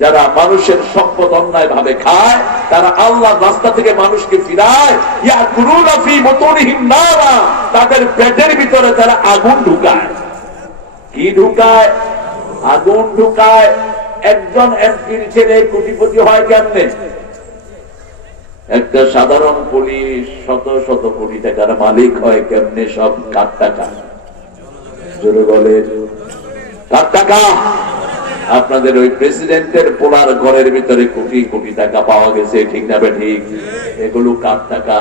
যারা মানুষের সম্পদ অন্যায় ভাবে খায়, তারা আল্লাহ রাস্তা থেকে মানুষকে ফিরায়। তাদের পেটের ভিতরে তারা আগুন ঢুকায়। কি ঢুকায়? আগুন ঢুকায়। একজন এমপির ছেলে কোটিপতি হয় কেমনে? একটা সাধারণ পুলিশ শত শত কোটি টাকার মালিক হয় কেমনে সব কার টাকা জোরে বলে কার টাকা আপনাদের ওই প্রেসিডেন্টের পোলার ঘরের ভিতরে কোটি কোটি টাকা পাওয়া গেছে, ঠিক না ঠিক। এগুলো কার টাকা?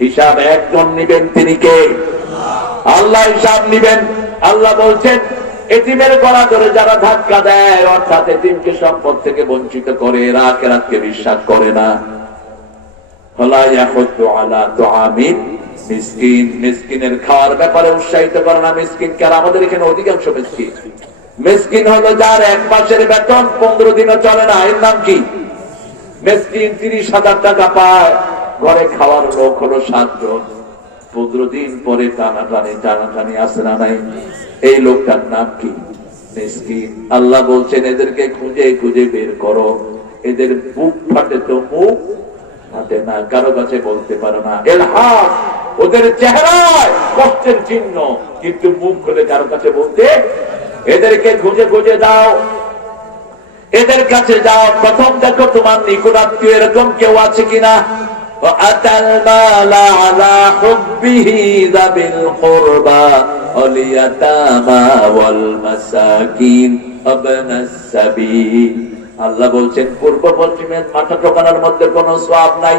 হিসাব একজন নিবেন, তিনি কে? আল্লাহ হিসাব নিবেন। আল্লাহ বলছেন এটিমের গলা ধরে যারা ধাক্কা দেয়, অর্থাৎ এটিমকে সম্পদ থেকে বঞ্চিত করে রাত রাতকে বিশ্বাস করে না। মিসকিন। খাওয়ার ব্যাপারে উৎসাহিত করে না মিসকিনকে আর আমাদের এখানে অধিকাংশ মিসকিন। মিসকিন হলো যার এক মাসের বেতন, পনেরো দিনও চলে না। এর নাম কি? মিসকিন তিরিশ হাজার টাকা পায়। ঘরে খাওয়ার লোক হলো সাতজন। পনেরো দিন পরে টানাটানি টানাটানি আসে না নাই? এই লোকটার নাম কি? মিসকিন। আল্লাহ বলছেন, এদেরকে খুঁজে খুঁজে বের করো। এদের মুখ ফাটে তো মুখ ফাটে না। কারও কাছে বলতে পারে না। এলহাস, ওদের চেহারায় কষ্টের চিহ্ন। কিন্তু মুখ খুলে কারও কাছে বলতে এদেরকে খুঁজে খুঁজে দাও এদের কাছে যাও প্রথম দেখো তোমার নিকটাত্মীয় এরকম কেউ আছে কিনা وأتى المال على حبه ذوي القربى واليتامى والمساكين وابن السبيل আল্লাহ বলছেন, পূর্ব পশ্চিমের মাথা ঠোকানোর মধ্যে কোনো সওয়াব নাই।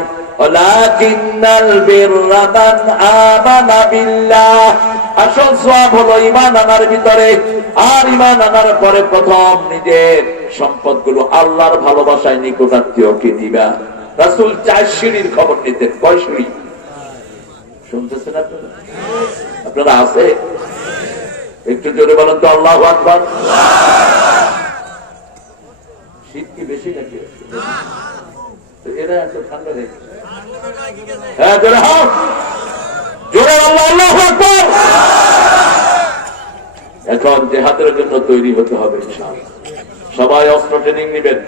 ভালোবাসায় খবর নিতেন, কয় শুনতেছেন আপনারা? আছে? একটু জোরে বলেন তো, আল্লাহু বেশি নাকি? এরা এত ঠান্ডা গেছে। হ্যাঁ জোরে হোক জন্য তৈরি হতে হবে সবাই অস্ত্র ট্রেনিং নেবেন।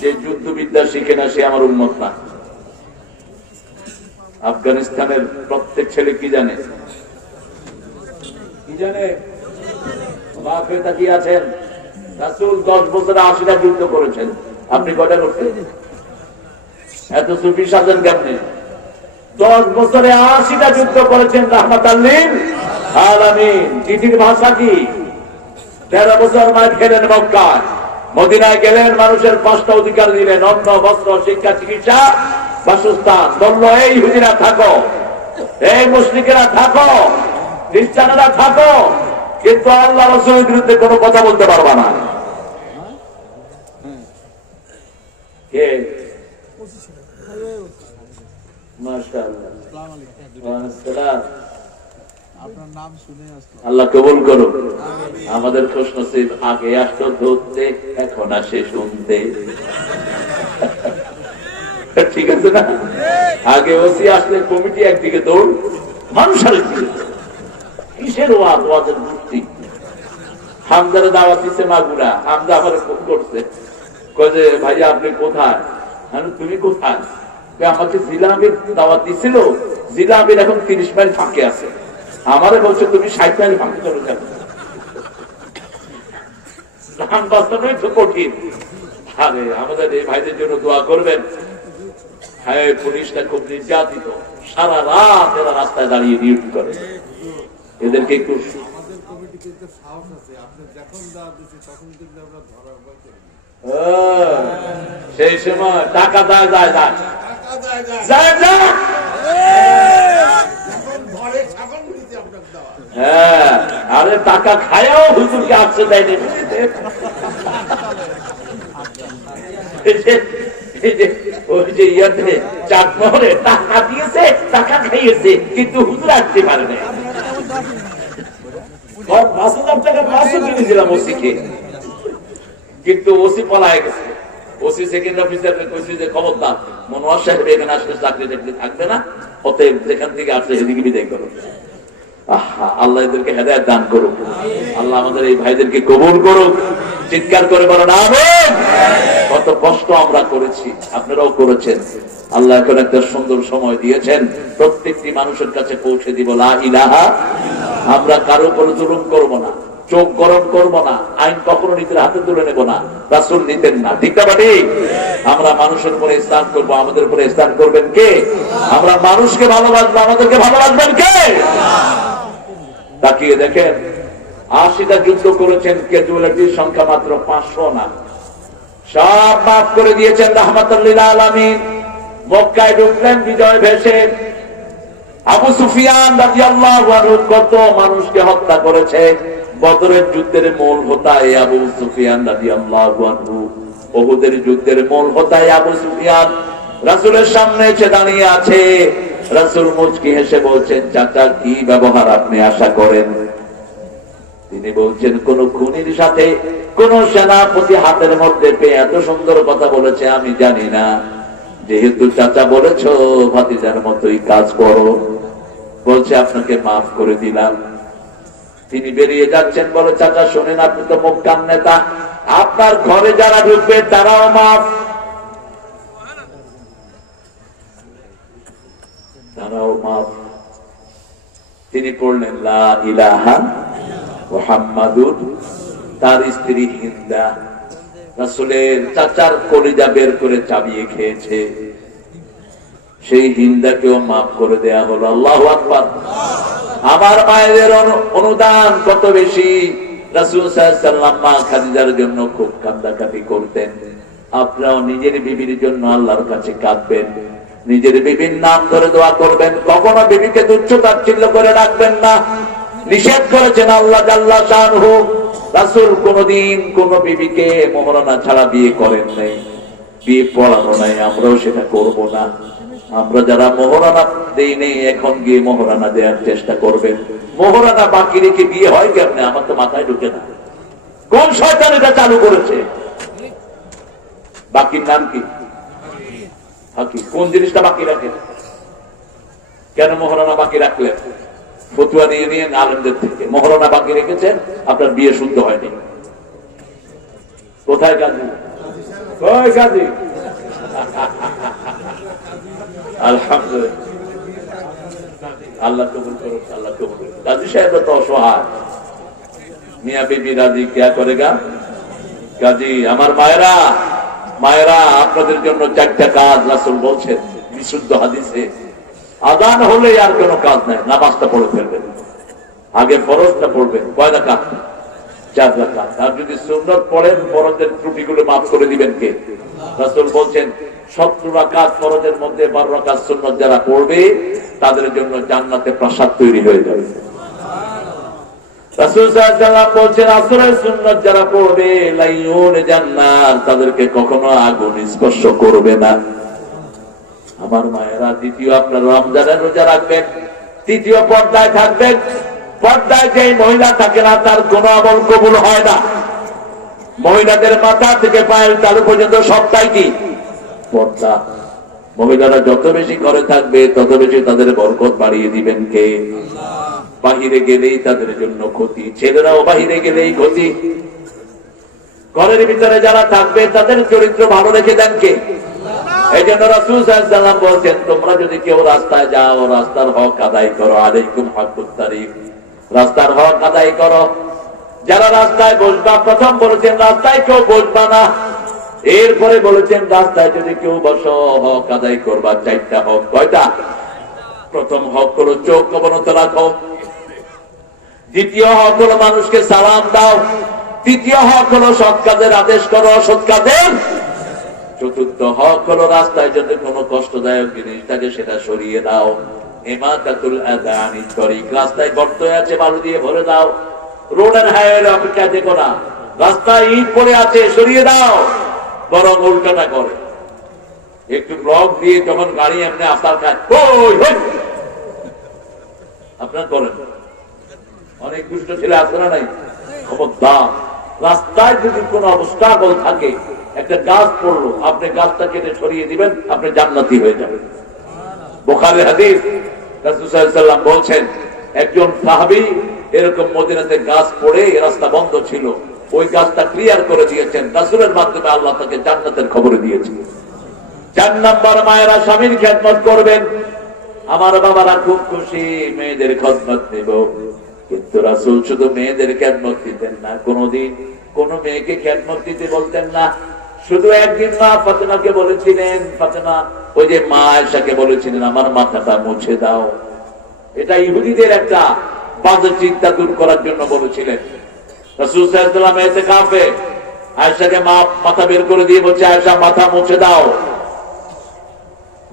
যে যুদ্ধবিদ্যা শিখে না, সে আমার উন্মত না। আফগানিস্তানের প্রত্যেক ছেলে কি জানে? কি জানে? বাপে তাকিয়ে আছেন। যুদ্ধ করেছেন। আপনি এত সুফি বছরে যুদ্ধ করেছেন ভাষা কি? তেরো বছর মাঠ খেলেন মদিনায় গেলেন, মানুষের পাঁচটা অধিকার দিলেন অন্ন, বস্ত্র, শিক্ষা, চিকিৎসা, বাসস্থান। বলল, এই হুজিরা থাকো। এই মুসলিকেরা থাকো। খ্রিস্টানেরা থাকো। কিন্তু আল্লাহ রসুলের বিরুদ্ধে কোনো কথা বলতে পারবা না। আল্লাহ আমাদের নসিব আগে আসতো, ধরতে, এখন আসে শুনতে। ঠিক আছে না? আগে ওসি আসলে কমিটি একদিকে দৌড় মানুষ আরেকদিকে কিসের হামদারে দাওয়াত দিচ্ছে মাগুরা হামদা আমার ফোন করছে। কয় ভাই আপনি কোথায়? আমি তুমি কোথায়? আমাকে জিলামের দাওয়াত দিছিল। জিলামের এখন তিরিশ মাইল ফাঁকে আছে। আমারে বলছে, তুমি ষাট মাইল ফাঁকে চলে যাবে। হ্যাঁ নির্যাতিত। সারা রাত এরা রাস্তায় দাঁড়িয়ে ডিউটি করে। এদেরকে একটু আমাদের কমিটিতে সাহস আছে আপনি যখন যা দিচ্ছে তখন কিন্তু আমরা ধরা ভয় করি সেই সময় টাকা দেয় যায় যায় যায়। হ্যাঁ আরে টাকা খায়াও হুজুরকে আসছে দেয়নি। যে- ওই যে ইয়াতে চাটমহরে টাকা দিয়েছে টাকা খাইয়েছে কিন্তু হুজুর আসতে পারে না পাঁচ হাজার টাকা পাঁচশো কিনেছিলাম ওসিকে কিন্তু ওসি পলায় গেছে। ওসি সেকেন্ড অফিসারকে কইছে যে খবরদার মনোয়ার সাহেব এখানে আসলে চাকরি টাকরি থাকবে না অতএব যেখান থেকে আসলে সেদিকে বিদায় করো। আহা, আল্লাহ এদেরকে হেদায়ত দান করুক। আল্লাহ আমাদের এই ভাইদেরকে কবুল করুক। চিৎকার করে বলেন আমিন! কত কষ্ট আমরা করেছি, আপনারাও করেছেন। আল্লাহ এখন একটা সুন্দর সময় দিয়েছেন। প্রত্যেকটি মানুষের কাছে পৌঁছে দিব, লা ইলাহা আমরা কারও উপর জুলুম করব না, চোখ গরম করব না, আইন কখনো নিজের হাতে তুলে নেব না, রাসুল নিতেন না। ঠিক না বাটি আমরা মানুষের উপরে স্থান করব, আমাদের উপরে স্থান করবেন কে? আমরা মানুষকে ভালোবাসবো, আমাদেরকে ভালোবাসবেন কে? তাকিয়ে দেখেন, আশিটা যুদ্ধ করেছেন ক্যাজুয়ালিটির সংখ্যা মাত্র পাঁচশো না। সব মাফ করে দিয়েছেন রহমতুল্লিল আলমিন। মক্কায় ঢুকলেন বিজয় ভেসে। আবু সুফিয়ান কত মানুষকে হত্যা করেছে। বদরের যুদ্ধের মূল হোতায় আবু সুফিয়ান ওহুদের যুদ্ধের মূল হোতায় আবু সুফিয়ান। রাসুলের সামনে এসে দাঁড়িয়ে আছে। রাসূল মুচকি হেসে বলছেন, চাচা, কি ব্যবহার আপনি আশা করেন? তিনি বলছেন, কোন খুনির সাথে কোন সেনাপতি হাতের মধ্যে পেয়ে এত সুন্দর কথা বলেছে, আমি জানি না। যেহেতু চাচা বলেছ, ভাতিজার মতোই কাজ করো। বলছে, আপনাকে মাফ করে দিলাম। তিনি বেরিয়ে যাচ্ছেন, বলে, চাচা, শোনেন, আপনি তো মক্কান নেতা। আপনার ঘরে যারা ঢুকবে, তারাও মাফ। তারাও মাফ। তিনি পড়লেন, লা ইলাহা মোহাম্মাদুর তার স্ত্রী হিন্দা। রাসূলের চাচার কলিজা বের করে চাবিয়ে খেয়েছে। সেই হিন্দাকেও মাফ করে দেয়া হলো। আল্লাহ আকবার। আমার মায়েদের অনুদান কত বেশি? রাসূল সাল্লাল্লাহু মা খাদিজার জন্য খুব কান্দাকাটি করতেন। আপনারাও নিজের বিবির জন্য আল্লাহর কাছে কাঁদবেন। নিজের বিবির নাম ধরে দোয়া করবেন। কখনো বিবিকে তুচ্ছ তাচ্ছিল্য করে রাখবেন না। নিষেধ করেছেন আল্লাহ জাল্লা শানহু। রাসূল কোনদিন কোন বিবিকে মোহরানা ছাড়া বিয়ে করেন নাই। বিয়ে পড়ানো নাই, আমরাও সেটা করব না। আমরা যারা মোহরানা দেই নেই, এখন গিয়ে মোহরানা দেওয়ার চেষ্টা করবেন মোহরানা বাকি রেখে বিয়ে হয় কেমনে? আমার তো মাথায় ঢুকে না। কোন শয়তান এটা চালু করেছে? বাকির নাম কি? বাকি কোন জিনিসটা বাকি রাখেন কেন মোহরানা বাকি রাখলেন? ফতুয়া দিয়ে নিয়ে আলেমদের থেকে। মোহরানা বাকি রেখেছেন, আপনার বিয়ে শুদ্ধ হয়নি। কোথায় কাজী কাজী মিয়া রাজি কেয়া আমার মায়েরা মায়েরা আপনাদের জন্য চারটা কাজ রাসুল বলছেন, বিশুদ্ধ হাদিসে। আদান হলে আর কোনো কাজ নাই, নামাজটা পড়ে ফেলবেন আগে ফরজটা পড়বেন কয় রাখা চার রাখা আর যদি সুন্নত পড়েন, ফরজের ত্রুটিগুলো মাফ করে দিবেন কে? রাসুল বলছেন, সত্তর রাকাত ফরজের মধ্যে, বারো রাকাত সুন্নত যারা পড়বে, তাদের জন্য জান্নাতে প্রাসাদ তৈরি হয়ে যাবে। যারা পড়বে তাদেরকে কখনো আগুন স্পর্শ করবে না। আমার মায়েরা, দ্বিতীয় আপনার রমজানের রোজা রাখবেন, তৃতীয় পর্দায় থাকবেন। পর্দায় যেই মহিলা থাকে না, তার কোনো আমল কবুল হয় না। মহিলাদের মাথা থেকে পায়ের তালু পর্যন্ত সবটাই কি? পর্দা। মহিলারা যত বেশি ঘরে থাকবে, তত বেশি তাদের বরকত বাড়িয়ে দিবেন কে? বাহিরে গেলেই তাদের জন্য ক্ষতি, ছেলেরাও বাহিরে গেলেই ক্ষতি। ঘরের ভিতরে যারা থাকবে, তাদের চরিত্র ভালো রেখে দেন কে? এই জন্য বলছেন, তোমরা যদি কেউ রাস্তায় যাও, রাস্তার হক আদায় করো। রাস্তার হক আদায় করো। যারা রাস্তায় বসবা, প্রথম বলেছেন, রাস্তায় কেউ বসবা না। এরপরে বলেছেন, রাস্তায় যদি কেউ বসো, হক আদায় করবা। চারটা হক। কয়টা? প্রথম হক হলো চোখ অবনত রাখো। দ্বিতীয় হক হলো মানুষকে সালাম দাও। তৃতীয় হক হলো সৎ কাজের আদেশ করো। অসৎ কাজের চতুর্থ হক হলো রাস্তায় যদি কোনো কষ্টদায়ক জিনিস থাকে, সেটা সরিয়ে দাও। একটু দিয়ে যখন গাড়ি আপনার করেন। অনেক দুষ্ট ছেলে আছে না নাই? রাস্তায় যদি কোন অবস্থা থাকে একটা গাছ পড়ল, আপনি গাছটা কেটে সরিয়ে দিবেন, আপনি জান্নাতি হয়ে যাবেন। বোখারে হাদিস ওয়াসাল্লাম বলছেন, একজন সাহাবি এরকম মদিনাতে গাছ পড়ে রাস্তা বন্ধ ছিল, ওই গাছটা ক্লিয়ার করে দিয়েছেন, রাসুলের মাধ্যমে আল্লাহ তাকে জান্নাতের খবর দিয়েছে। চার নাম্বার মায়েরা স্বামীর খেদমত করবেন, আমার বাবারা খুব খুশি, মেয়েদের খেদমত নেব। কিন্তু রাসুল শুধু মেয়েদের খেদমত দিতেন না, কোনদিন কোন মেয়েকে খেদমত দিতে বলতেন না। শুধু একদিন মা ফাতেমাকে বলেছিলেন, ফাতেমা, ওই যে মা আয়সাকে বলেছিলেন, আমার মাথাটা মুছে দাও। এটা ইহুদিদের একটা বাজে চিন্তা দূর করার জন্য বলেছিলেন। ওয়াসাল্লাম ইতিকাফে আয়েশাকে মা, মাথা বের করে দিয়ে বলছে, আয়েশা, মাথা মুছে দাও।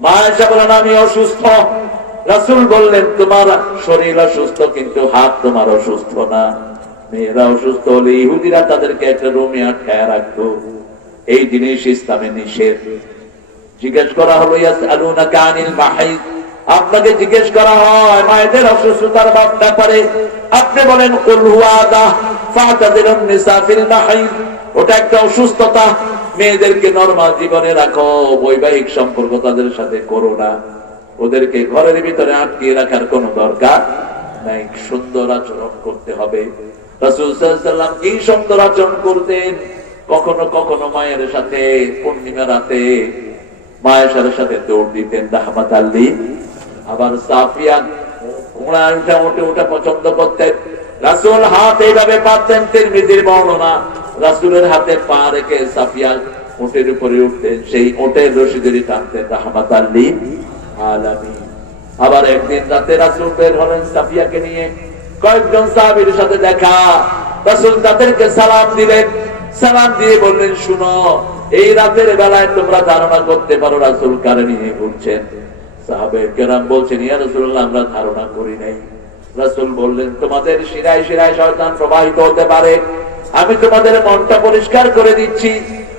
মা বলেন আমি অসুস্থ। রাসূল বললেন, তোমার শরীর অসুস্থ, কিন্তু হাত তোমার অসুস্থ না। মেয়েরা অসুস্থ হলে ইহুদিরা তাদেরকে একটা রুমে আটকায় রাখতো। এই জিনিস ইসলামে নিষেধ। জিজ্ঞেস করা হলো আপনাকে জিজ্ঞেস করা হয়, মায়েদের অসুস্থতার ব্যাপারে? আপনি বলেন ওটা একটা অসুস্থতা। মেয়েদেরকে নরমাল জীবনে রাখো, বৈবাহিক সম্পর্ক তাদের সাথে করো না। ওদেরকে ঘরের ভিতরে আটকিয়ে রাখার কোনো দরকার নাই। সুন্দর আচরণ করতে হবে। রাসূল সাল্লাম কি সুন্দর আচরণ করতেন? কখনো কখনো মায়ের সাথে পূর্ণিমা রাতে মায়ের সাথে দৌড় দিতেন রাহমাত আবার সাফিয়া ঘোড়া উঠে উঠে পছন্দ করতেন। রাসুল হাত এইভাবে বর্ণনা। রাসুলের হাতে পা রেখে সাফিয়া উটের উপরে উঠতেন, সেই উটের রশিদেরই টানতেন রাহমাত আবার একদিন রাতে রাসুল বের হলেন সাফিয়াকে নিয়ে। কয়েকজন সাহাবীর সাথে দেখা। রাসুল তাদেরকে সালাম দিলেন। সালাম দিয়ে বললেন, শুনো, এই রাতের বেলায় তোমরা ধারণা করতে পারো রাসুল কারে নিয়ে ঘুরছেন।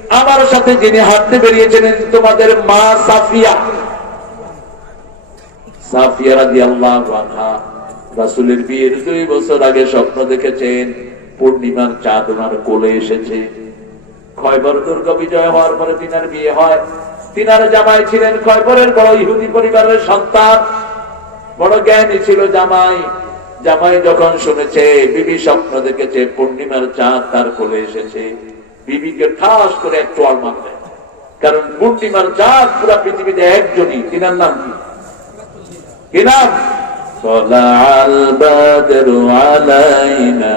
আমরা সাথে হাঁটতে তোমাদের রাসূলের বিয়ের দুই বছর আগে স্বপ্ন দেখেছেন। পূর্ণিমার চাঁদ ওনার কোলে এসেছে খয়বর দুর্গ বিজয় হওয়ার পরে তিনার বিয়ে হয় তিনার জামাই ছিলেন খয়বরের বড় ইহুদি পরিবারের সন্তান বড় জ্ঞানী ছিল জামাই জামাই যখন শুনেছে বিবি স্বপ্ন দেখেছে পূর্ণিমার চাঁদ তার কোলে এসেছে বিবিকে ঠাস করে এক চোয়াল মারলেন কারণ পূর্ণিমার চাঁদ পুরা পৃথিবীতে একজনই তিনার নাম কি কি নাম طلع البدر علينا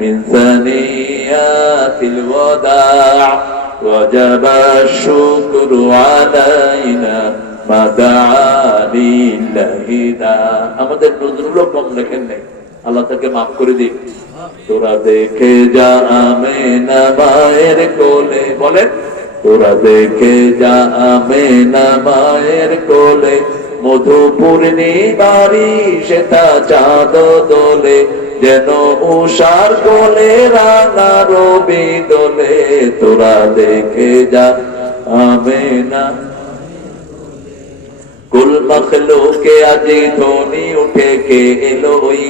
من ثنيات الوداع وجب الشكر علينا ما دعا لله دا আমাদের নজরুল কম লেখেন নাই আল্লাহ তাকে মাফ করে দিন তোরা দেখে যা আমেনা মায়ের কোলে বলেন তোরা দেখে যা আমেনা মায়ের কোলে মধুপূর্ণি বাড়ি সেটা চাঁদ দোলে যেন উষার কোলে রাঙা রবি দোলে, তোরা দেখে যা আমেনা। কুল মখলুকে আজি ধ্বনি উঠে কে এলোই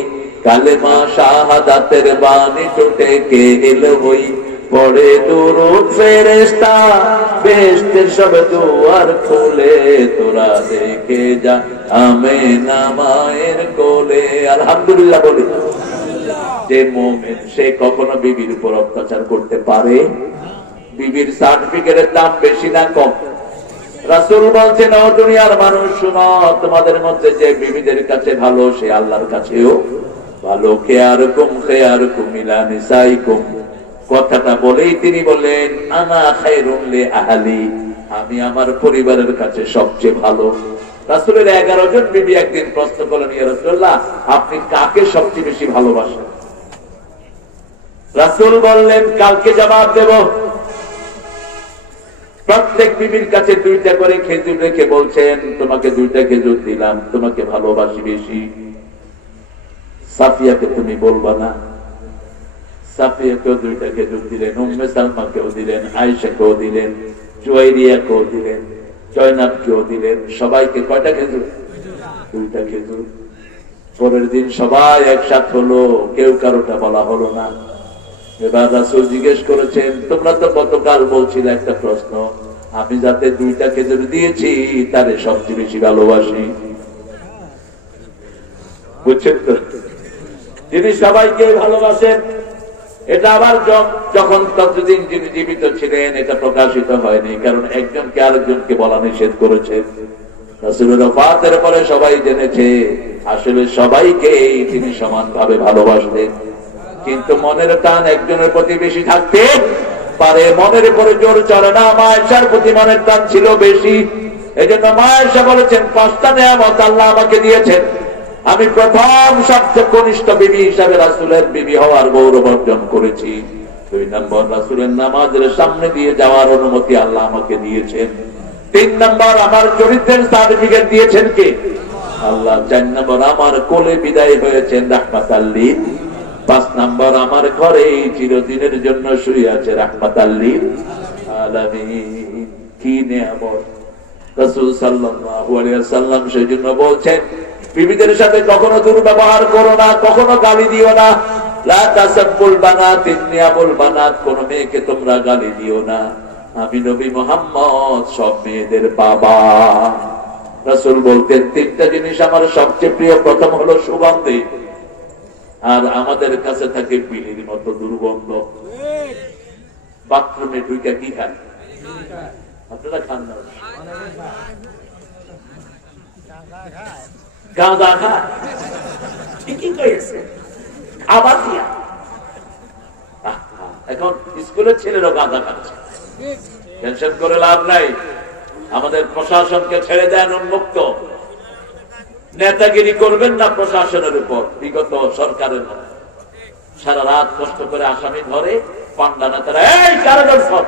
কালেমা শাহাদাতের বাণী টুটে কে এলোই পড়ে দুরুদ ফেরেশতা বেহেশতের সব দুয়ার খুলে, তোরা দেখে যা আমেনা মায়ের কোলে। আলহামদুলিল্লাহ, বলি। যে মোমেন, সে কখনো বিবির উপর অত্যাচার করতে পারে? বিবির সার্টিফিকেটের দাম বেশি না কম? রাসূল বলছেন, ও দুনিয়ার মানুষ, শুনো, তোমাদের মধ্যে যে বিবিদের কাছে ভালো, সে আল্লাহর কাছেও ভালো। খেয়ারকুম খেয়ারকুম ইলা নিসাইকুম। কথাটা বলেই তিনি বললেন, আনা খায়রুন লি আহলি, আমি আমার পরিবারের কাছে সবচেয়ে ভালো। রাসূলের 11 জন বিবি একদিন প্রশ্ন করলেন, ইয়া আপনি কাকে সবচেয়ে বেশি ভালোবাসেন? রাসূল বললেন, কালকে জবাব দেব। প্রত্যেক বিবির কাছে দুইটা করে খেজুর রেখে বলছেন, তোমাকে দুইটা খেজুর দিলাম, তোমাকে ভালোবাসি বেশি। সাফিয়াকে তুমি বলবা না। সাফিয়াকেও দুইটা খেজুর দিলেন, উম্মে সালমাকেও দিলেন, আয়েশাকেও দিলেন, জুয়াইরিয়াকেও দিলেন, জয়নাবকেও দিলেন। সবাইকে কয়টা খেজুর? দুইটা খেজুর। পরের দিন সবাই একসাথ হলো, কেউ কারোটা বলা হলো না। জিজ্ঞেস করেছেন, তোমরা তো গতকাল বলছিলে একটা প্রশ্ন। আমি যাতে দুইটা খেজুর দিয়েছি সবচেয়ে বেশি ভালোবাসি। বুঝছেন তো? সবাইকে ভালোবাসেন, এটা আবার যখন ততদিন যিনি জীবিত ছিলেন, এটা প্রকাশিত হয়নি, কারণ একজনকে আরেকজনকে বলা নিষেধ করেছে। পরে সবাই জেনেছে, আসলে সবাইকে তিনি সমানভাবে ভালোবাসতেন। কিন্তু মনের টান একজনের প্রতি বেশি থাকতে পারে। মনের উপরে জোর চলে না মায়েশার প্রতি মনের টান ছিল বেশি। এই জন্য মায়েশা বলেছেন, পাঁচটা নেয়ামত আল্লাহ আমাকে দিয়েছেন। আমি প্রথম সবচেয়ে কনিষ্ঠ বিবি হিসাবে রাসুলের বিবি হওয়ার গৌরব অর্জন করেছি। দুই নম্বর, রাসুলের নামাজের সামনে দিয়ে যাওয়ার অনুমতি আল্লাহ আমাকে দিয়েছেন। তিন নম্বর, আমার চরিত্রের সার্টিফিকেট দিয়েছেন কে? আল্লাহ। চার নম্বর, আমার কোলে বিদায় হয়েছেন রাহমাত আল্লিন পাঁচ নম্বর, আমার ঘরে চিরদিনের জন্য শুয়ে আছে রাহমাত আল্লিন কি আমি নবী মোহাম্মদ, সব মেয়েদের বাবা। রাসূল বলতেন, তিনটা জিনিস আমার সবচেয়ে প্রিয়, প্রথম হলো সুগন্ধি। আর আমাদের কাছে থাকে বিলির মতো দুর্গন্ধ। বাথরুমে ঢুকে কি খান আপনারা খান না। গাঁদা খায়। খাবার দিয়া। এখন স্কুলের ছেলেরও গাঁদা খাচ্ছে। টেনশন করে লাভ নাই। আমাদের প্রশাসনকে ছেড়ে দেন উন্মুক্ত। নেতাগিরি করবেন না প্রশাসনের উপর। বিগত সরকারের সারা রাত কষ্ট করে আসামি ধরে পান্ডা নেতারা, এই কারাগার সব।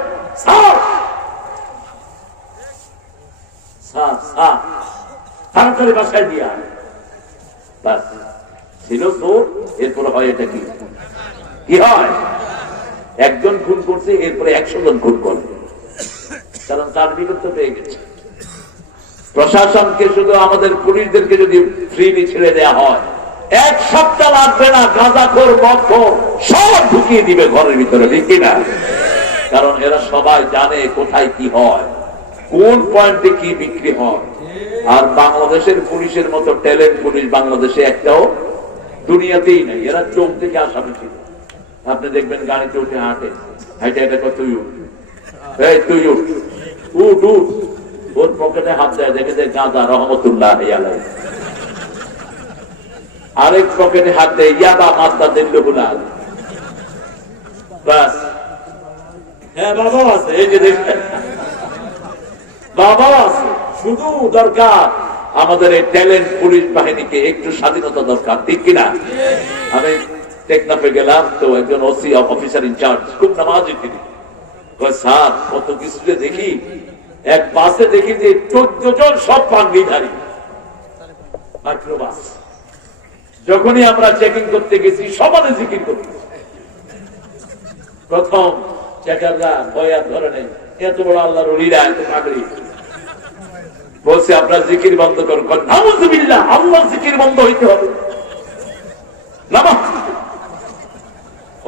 হয় হয়? একজন খুন করছে, এরপরে একশো জন খুন করবে কারণ তার বিগত পেয়ে গেছে। প্রশাসনকে শুধু আমাদের পুলিশদেরকে যদি ফ্রিলি ছেড়ে দেওয়া হয়, এক সপ্তাহ লাগবে না, গাঁজাখোর মদখোর সব ঢুকিয়ে দিবে ঘরের ভিতরে, ঠিক কিনা? কারণ এরা সবাই জানে কোথায় কি হয়, কোন পয়েন্টে কি বিক্রি হয়। আর বাংলাদেশের পুলিশের মতো ট্যালেন্ট পুলিশ বাংলাদেশে একটাও দুনিয়াতেই নেই, এরা চোখ থেকে আসামি ছিল আপনি দেখবেন গাড়িতে উঠে হাঁটে হাঁটে কত তুই উঠ। তুই উঠ। উঠ উঠ। ওর পকেটে হাত দেয় দেখে দেয় গাঁদা রহমতুল্লাহ আরেক পকেটে হাত দেয় ইয়াবা মাত্রা দিল্লু গুলাল বাস হ্যাঁ বাবাও আছে এই যে দেখছেন বাবাও আছে শুধু দরকার আমাদের এই ট্যালেন্ট পুলিশ বাহিনীকে একটু স্বাধীনতা দরকার ঠিক কিনা আমি টেকনাফে গেলাম তো একজন অফিসার ইনচার্জ খুব নামাজি কত কিছু দেখি এক বাসে দেখি যে চোদ্দ জন সব পাগড়িধারী মাইক্রোবাস। যখনই আমরা চেকিং করতে গেছি সমানে জিকির করতে প্রথম চেকাররা ভয়ার ধরনের এত বড় আল্লাহর অলিরা, এত পাগড়ি। বলছে, আপনার জিকির বন্ধ করুন নামুজুবিল্লাহ জিকির বন্ধ হইতে হবে।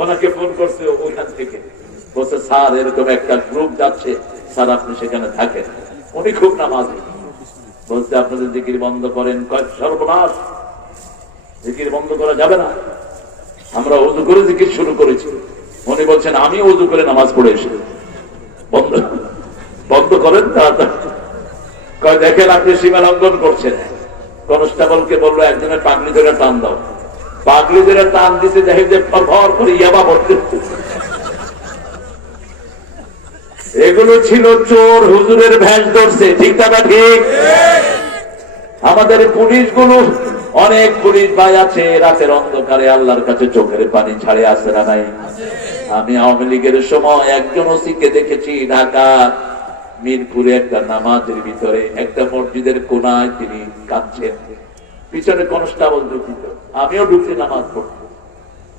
ওনাকে ফোন করছে ওইখান থেকে। বলছে স্যার এরকম একটা গ্রুপ যাচ্ছে, স্যার আপনি সেখানে থাকেন। উনি খুব নামাজ। বলছে, আপনাদের জিকির বন্ধ করেন কয় সর্বনাশ। জিকির বন্ধ করা যাবে না। আমরা উজু করে জিকির শুরু করেছি। উনি বলছেন, আমি উজু করে নামাজ পড়ে এসে বন্ধ বন্ধ করেন, তাড়াতাড়ি। দেখেন আপনি সীমা লঙ্ঘন করছেন। কনস্টেবলকে বলল, একজনের পাগলি ধরে টান দাও। পাগলি ধরে টান দিতে দেখে যে ফর করে ইয়াবা ভর্তি। এগুলো ছিল চোর হুজুরের ভ্যাস ধরছে, ঠিক না ঠিক? আমাদের পুলিশগুলো অনেক পুলিশ ভাই আছে, রাতের অন্ধকারে আল্লাহর কাছে চোখের পানি ছাড়ে আসে না নাই? আমি আওয়ামী লীগের সময় একজন ওসিকে দেখেছি ঢাকা, মিরপুরে একটা নামাজের ভিতরে, একটা মসজিদের কোনায় তিনি কাঁদছেন। পিছনে কনস্টেবল ঢুকিত আমিও ঢুকছি নামাজ পড়তে।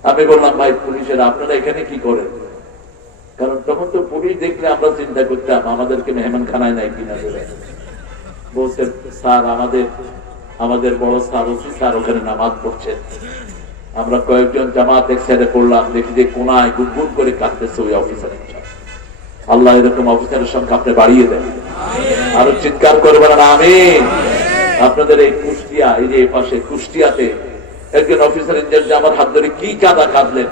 আমি বললাম, ভাই, পুলিশের আপনারা এখানে কি করেন? কারণ তখন তো পুলিশ দেখলে আমরা চিন্তা করতাম, আমাদেরকে মেহমান খানায় নাই কিনা দেবে বলছেন স্যার, আমাদের আমাদের বড় স্যার ওসি, স্যার ওখানে নামাজ পড়ছেন আমরা কয়েকজন জামাত এক সাইডে পড়লাম, দেখি যে কোনায় গুনগুন করে কাঁদতেছে ওই অফিসারের আল্লাহ এরকম অফিসারের সংখ্যা আপনি বাড়িয়ে দেন। আরও চিৎকার করে বলেন আমি আপনাদের এই কুষ্টিয়া, এই যে পাশে কুষ্টিয়াতে একজন অফিসার ইঞ্জিনিয়ার আমার হাত ধরে কি কাদা কাঁদলেন?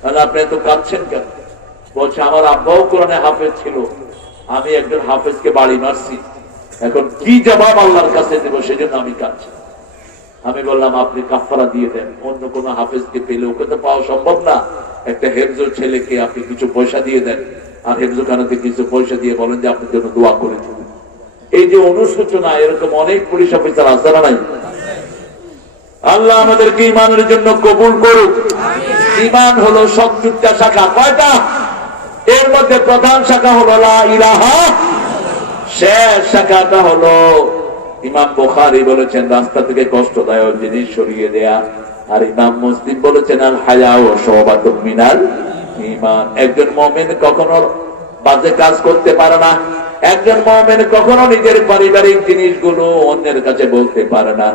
তাহলে আপনি এত কাঁদছেন কেন? বলছে আমার আব্বাও কোরআনে হাফেজ ছিল। আমি একজন হাফেজকে বাড়ি মারছি। এখন কি জবাব আল্লাহর কাছে দেবো সেজন্য আমি কাঁদছি। আমি বললাম আপনি কাফারা দিয়ে দেন। অন্য কোন হাফেজকে পেলে ওকে তো পাওয়া সম্ভব না। একটা হেফজো ছেলেকে আপনি কিছু পয়সা দিয়ে দেন। আর হেফজো খানাতে কিছু পয়সা দিয়ে বলেন যে আপনার জন্য দোয়া করে চলুন এই যে অনুসূচনা এরকম অনেক পুলিশ অফিসার আছে না নাই? আল্লাহ আমাদেরকে ইমানের জন্য কবুল করুক। ইমান হলো সত্তরটা শাখা। কয়টা? এর মধ্যে প্রধান শাখা হলো শেষ শাখাটা হলো ইমাম বুখারী বলেছেন, রাস্তা থেকে কষ্টদায়ক জিনিস সরিয়ে দেয়া। আর ইমাম মুসলিম বলেছেন, আল হায়া ও সবাতুম মিনাল ইমান একজন মুমিন কখনো বাজে কাজ করতে পারে না। একজন মুমিন কখনো নিজের পারিবারিক জিনিসগুলো অন্যের কাছে বলতে পারে না।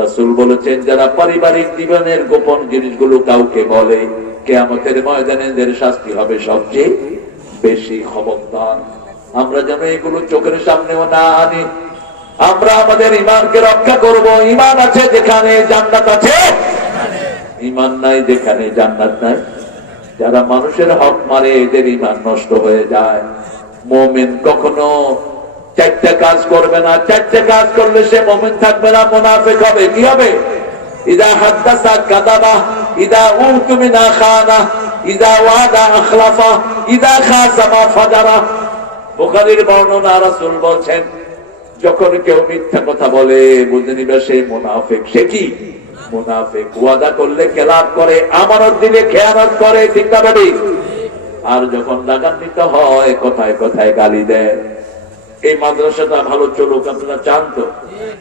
রাসূল বলেছেন, যারা পারিবারিক জীবনের গোপন জিনিসগুলো কাউকে বলে, কেয়ামতের ময়দানে শাস্তি হবে সবচেয়ে বেশি খবরদার। আমরা যেন এগুলো চোখের সামনেও না আনি। আমরা আমাদের ইমানকে রক্ষা করব। ইমান আছে যেখানে, জান্নাত আছে? ইমান নাই যেখানে, জান্নাত নাই। যারা মানুষের হক মারে, এদের ইমান নষ্ট হয়ে যায়। মোমেন কখনো চারটা কাজ করবে না। চারটা কাজ করলে সে মোমেন থাকবে না, মোনাফেক হবে। কি হবে? ইদা হাদ্দাসা কাদাবা, ইদা উতুমিনা খানা, ইদা ওয়াদা আখলাফা যখন কেউ মিথ্যা কথা বলে, বুঝে নিবে সে মুনাফিক। সে কি? মুনাফিক। ওয়াদা করলে খেলাপ করে? আমানত দিলে খেয়ানত করে, ঠিক আর যখন লাগান্বিত হয়, কথায় কথায় গালি দেয়। এই মাদ্রাসাটা ভালো চলুক, আপনারা চান তো?